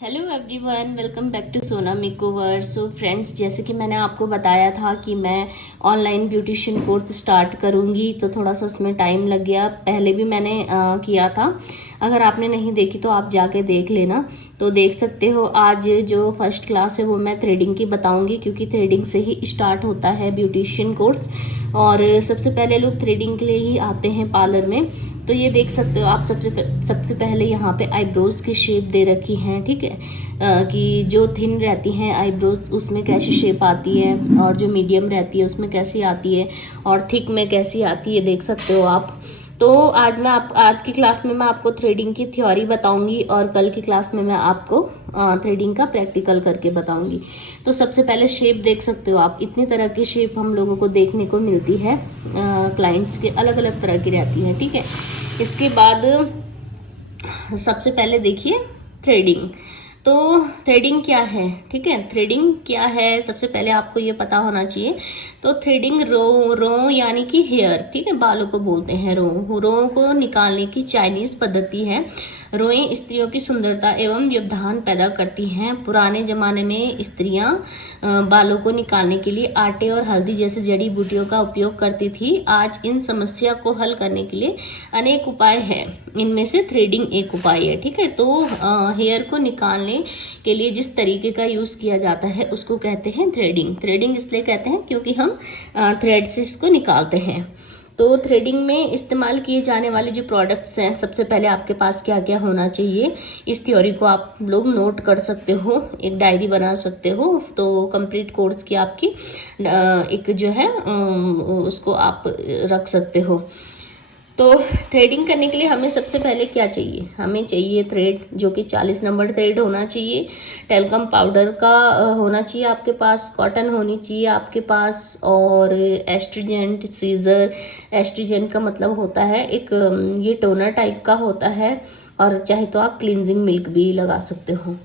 Hello everyone, welcome back to Sona makeover. So friends, जैसे कि मैंने आपको बताया था कि मैं ऑनलाइन ब्यूटिशियन कोर्स स्टार्ट करूंगी, तो थोड़ा सा उसमें टाइम लग गया। पहले भी मैंने किया था। अगर आपने नहीं देखी तो आप जाके देख लेना। तो देख सकते हो, आज जो फर्स्ट क्लास है वो मैं थ्रेडिंग की बताऊंगी, क्योंकि थ्रेडिंग से ही स्टार्ट होता है ब्यूटिशियन कोर्स। और सबसे पहले लोग थ्रेडिंग के लिए ही आते हैं पार्लर में। तो ये देख सकते हो आप, सबसे पहले यहाँ पे आईब्रोज की शेप दे रखी है। ठीक है, कि जो थिन रहती हैं आईब्रोज उसमें कैसी शेप आती है, और जो मीडियम रहती है उसमें कैसी आती है, और थिक में कैसी आती है, देख सकते हो आप। तो आज की क्लास में मैं आपको थ्रेडिंग की थ्योरी बताऊंगी, और कल की क्लास में मैं आपको थ्रेडिंग का प्रैक्टिकल करके बताऊंगी। तो सबसे पहले शेप देख सकते हो आप, इतनी तरह की शेप हम लोगों को देखने को मिलती है। क्लाइंट्स के अलग अलग तरह की रहती है। ठीक है, इसके बाद सबसे पहले देखिए थ्रेडिंग। तो थ्रेडिंग क्या है? ठीक है, थ्रेडिंग क्या है सबसे पहले आपको ये पता होना चाहिए। तो थ्रेडिंग रो यानी कि हेयर, ठीक है, बालों को बोलते हैं रो को निकालने की चाइनीज पद्धति है। रोएं स्त्रियों की सुंदरता एवं व्यवधान पैदा करती हैं। पुराने जमाने में स्त्रियां बालों को निकालने के लिए आटे और हल्दी जैसे जड़ी बूटियों का उपयोग करती थी। आज इन समस्या को हल करने के लिए अनेक उपाय हैं, इनमें से थ्रेडिंग एक उपाय है। ठीक है, तो हेयर को निकालने के लिए जिस तरीके का यूज किया जाता है उसको कहते हैं थ्रेडिंग। थ्रेडिंग इसलिए कहते हैं क्योंकि हम थ्रेड से इसको निकालते हैं। तो थ्रेडिंग में इस्तेमाल किए जाने वाले जो प्रोडक्ट्स हैं, सबसे पहले आपके पास क्या क्या होना चाहिए, इस थ्योरी को आप लोग नोट कर सकते हो, एक डायरी बना सकते हो। तो कंप्लीट कोर्स की आपकी एक जो है उसको आप रख सकते हो। तो थ्रेडिंग करने के लिए हमें सबसे पहले क्या चाहिए? हमें चाहिए थ्रेड, जो कि 40 नंबर थ्रेड होना चाहिए। टेल्कम पाउडर का होना चाहिए आपके पास, कॉटन होनी चाहिए आपके पास, और एस्ट्रीजेंट सीजर। एस्ट्रीजेंट का मतलब होता है एक ये टोनर टाइप का होता है, और चाहे तो आप क्लींजिंग मिल्क भी लगा सकते हो।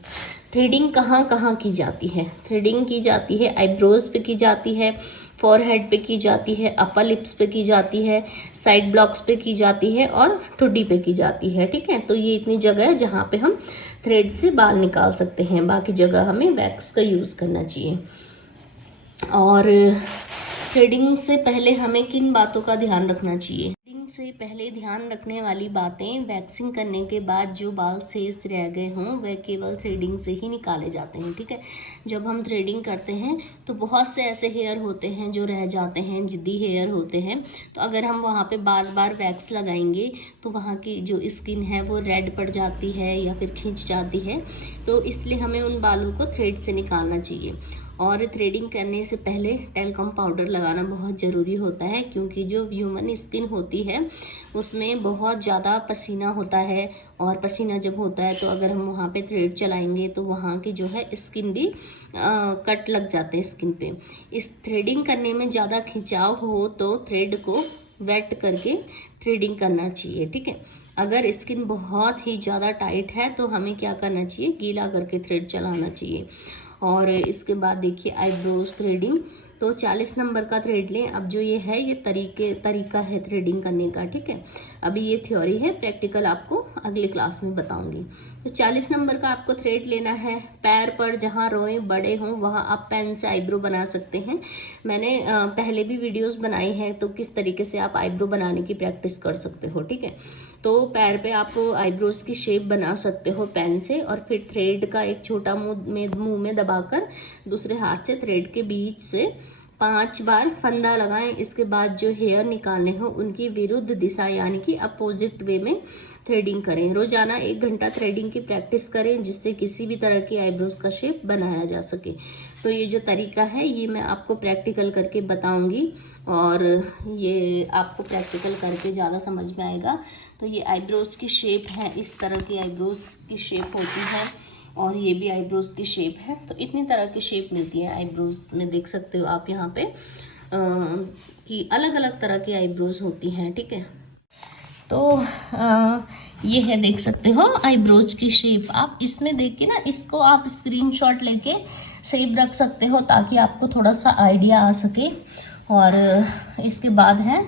थ्रेडिंग कहाँ कहाँ की जाती है? थ्रेडिंग की जाती है आईब्रोज पे की जाती है, फॉरहेड पे की जाती है, अपर लिप्स पे की जाती है, साइड ब्लॉक्स पे की जाती है, और ठुड्डी पे की जाती है। ठीक है, तो ये इतनी जगह है जहाँ पे हम थ्रेड से बाल निकाल सकते हैं। बाकी जगह हमें वैक्स का यूज करना चाहिए। और थ्रेडिंग से पहले हमें किन बातों का ध्यान रखना चाहिए? थ्रेडिंग से पहले ध्यान रखने वाली बातें, वैक्सिंग करने के बाद जो बाल शेष रह गए हों वह केवल थ्रेडिंग से ही निकाले जाते हैं। ठीक है, जब हम थ्रेडिंग करते हैं तो बहुत से ऐसे हेयर होते हैं जो रह जाते हैं, जिद्दी हेयर होते हैं। तो अगर हम वहाँ पे बार बार वैक्स लगाएंगे तो वहाँ की जो स्किन है वो रेड पड़ जाती है या फिर खिंच जाती है। तो इसलिए हमें उन बालों को थ्रेड से निकालना चाहिए। और थ्रेडिंग करने से पहले टेल्कम पाउडर लगाना बहुत ज़रूरी होता है, क्योंकि जो ह्यूमन स्किन होती है उसमें बहुत ज़्यादा पसीना होता है, और पसीना जब होता है तो अगर हम वहाँ पे थ्रेड चलाएंगे तो वहाँ की जो है स्किन भी कट लग जाते हैं स्किन पे। इस थ्रेडिंग करने में ज़्यादा खिंचाव हो तो थ्रेड को वेट करके थ्रेडिंग करना चाहिए। ठीक है, अगर स्किन बहुत ही ज़्यादा टाइट है तो हमें क्या करना चाहिए, गीला करके थ्रेड चलाना चाहिए। और इसके बाद देखिए आईब्रोज थ्रेडिंग, तो 40 नंबर का थ्रेड लें। अब जो ये है ये तरीका है थ्रेडिंग करने का। ठीक है, अभी ये थ्योरी है, प्रैक्टिकल आपको अगली क्लास में बताऊंगी। तो 40 नंबर का आपको थ्रेड लेना है। पैर पर जहाँ रोएं बड़े हों वहाँ आप पेन से आईब्रो बना सकते हैं। मैंने पहले भी वीडियोस बनाई है, तो किस तरीके से आप आईब्रो बनाने की प्रैक्टिस कर सकते हो। ठीक है, तो पैर पे आप आईब्रोज की शेप बना सकते हो पेन से, और फिर थ्रेड का एक छोटा मुंह में दबाकर दूसरे हाथ से थ्रेड के बीच से 5 बार फंदा लगाएं। इसके बाद जो हेयर निकालने हो उनकी विरुद्ध दिशा यानी कि अपोजिट वे में थ्रेडिंग करें। रोजाना 1 घंटा थ्रेडिंग की प्रैक्टिस करें, जिससे किसी भी तरह की आईब्रोज का शेप बनाया जा सके। तो ये जो तरीका है ये मैं आपको प्रैक्टिकल करके बताऊंगी, और ये आपको प्रैक्टिकल करके ज़्यादा समझ में आएगा। तो ये आईब्रोज की शेप है, इस तरह की आईब्रोज की शेप होती है, और ये भी आईब्रोज की शेप है। तो इतनी तरह की शेप मिलती है आईब्रोज में, देख सकते हो आप यहाँ पे कि अलग अलग तरह की आईब्रोज होती हैं। ठीक है, तो ये है, देख सकते हो आईब्रोज की शेप। आप इसमें देख के ना इसको आप स्क्रीनशॉट लेके सेव रख सकते हो, ताकि आपको थोड़ा सा आइडिया आ सके। और इसके बाद है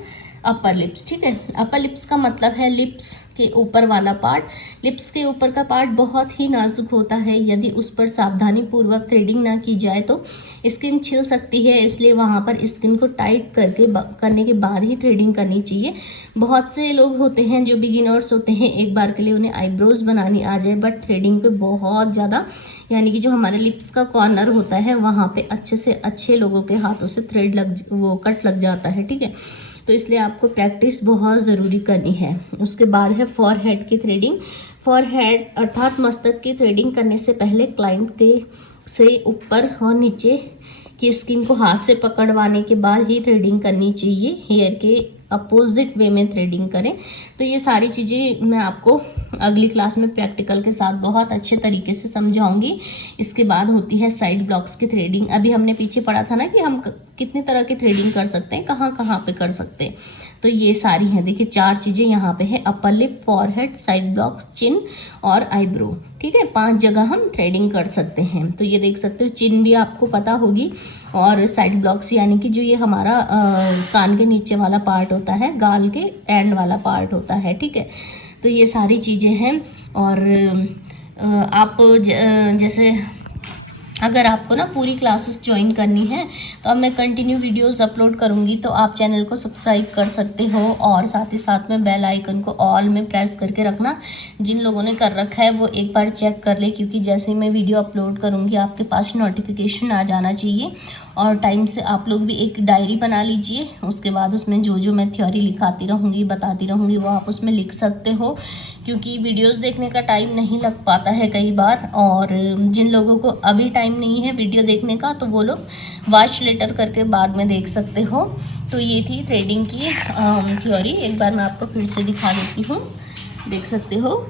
अपर लिप्स, ठीक है। अपर लिप्स का मतलब है लिप्स के ऊपर वाला पार्ट। लिप्स के ऊपर का पार्ट बहुत ही नाजुक होता है, यदि उस पर सावधानी पूर्वक थ्रेडिंग ना की जाए तो स्किन छिल सकती है, इसलिए वहाँ पर स्किन को टाइट करने के बाद ही थ्रेडिंग करनी चाहिए। बहुत से लोग होते हैं जो बिगिनर्स होते हैं, एक बार के लिए उन्हें आईब्रोज बनानी आ जाए, बट थ्रेडिंग पे बहुत ज़्यादा, यानी कि जो हमारे लिप्स का कॉर्नर होता है वहाँ पे अच्छे से अच्छे लोगों के हाथों से कट लग जाता है, ठीक है। तो इसलिए आपको प्रैक्टिस बहुत ज़रूरी करनी है। उसके बाद है फॉरहेड की थ्रेडिंग। फॉरहेड अर्थात मस्तक की थ्रेडिंग करने से पहले क्लाइंट के से ऊपर और नीचे की स्किन को हाथ से पकड़वाने के बाद ही थ्रेडिंग करनी चाहिए। हेयर के अपोजिट वे में थ्रेडिंग करें। तो ये सारी चीज़ें मैं आपको अगली क्लास में प्रैक्टिकल के साथ बहुत अच्छे तरीके से समझाऊंगी। इसके बाद होती है साइड ब्लॉक्स की थ्रेडिंग। अभी हमने पीछे पढ़ा था ना कि हम कितने तरह की थ्रेडिंग कर सकते हैं, कहाँ कहाँ पे कर सकते हैं। तो ये सारी हैं, देखिए 4 चीज़ें यहाँ पे है, upper lip, forehead, side blocks, chin और आईब्रो, ठीक है। 5 जगह हम थ्रेडिंग कर सकते हैं। तो ये देख सकते हो, चिन भी आपको पता होगी, और साइड ब्लॉक्स यानी कि जो ये हमारा कान के नीचे वाला पार्ट होता है, गाल के एंड वाला पार्ट होता है, ठीक है। तो ये सारी चीज़ें हैं। और आप जैसे अगर आपको ना पूरी क्लासेस ज्वाइन करनी है तो अब मैं कंटिन्यू वीडियोस अपलोड करूँगी, तो आप चैनल को सब्सक्राइब कर सकते हो, और साथ ही साथ में बेल आइकन को ऑल में प्रेस करके रखना। जिन लोगों ने कर रखा है वो एक बार चेक कर ले, क्योंकि जैसे ही मैं वीडियो अपलोड करूँगी आपके पास नोटिफिकेशन आ जाना चाहिए। और टाइम से आप लोग भी एक डायरी बना लीजिए, उसके बाद उसमें जो जो मैं थ्योरी लिखाती रहूँगी, बताती रहूँगी, वो आप उसमें लिख सकते हो, क्योंकि वीडियोस देखने का टाइम नहीं लग पाता है कई बार। और जिन लोगों को अभी टाइम नहीं है वीडियो देखने का, तो वो लोग वॉच लेटर करके बाद में देख सकते हो। तो ये थी थ्रेडिंग की थ्योरी। एक बार मैं आपको फिर से दिखा देती हूँ, देख सकते हो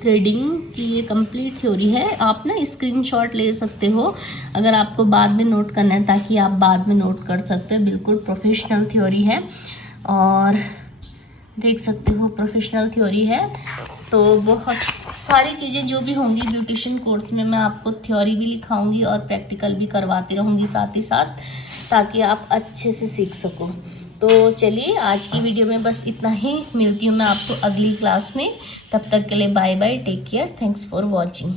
थ्रेडिंग की ये कंप्लीट थ्योरी है। आप ना स्क्रीनशॉट ले सकते हो अगर आपको बाद में नोट करना है, ताकि आप बाद में नोट कर सकते हो। बिल्कुल प्रोफेशनल थ्योरी है, और देख सकते हो प्रोफेशनल थ्योरी है। तो बहुत सारी चीज़ें जो भी होंगी ब्यूटिशियन कोर्स में, मैं आपको थ्योरी भी लिखाऊंगी और प्रैक्टिकल भी करवाती रहूँगी साथ ही साथ, ताकि आप अच्छे से सीख सको। तो चलिए आज की वीडियो में बस इतना ही। मिलती हूँ मैं आपको अगली क्लास में। तब तक के लिए bye bye, take care, thanks for watching.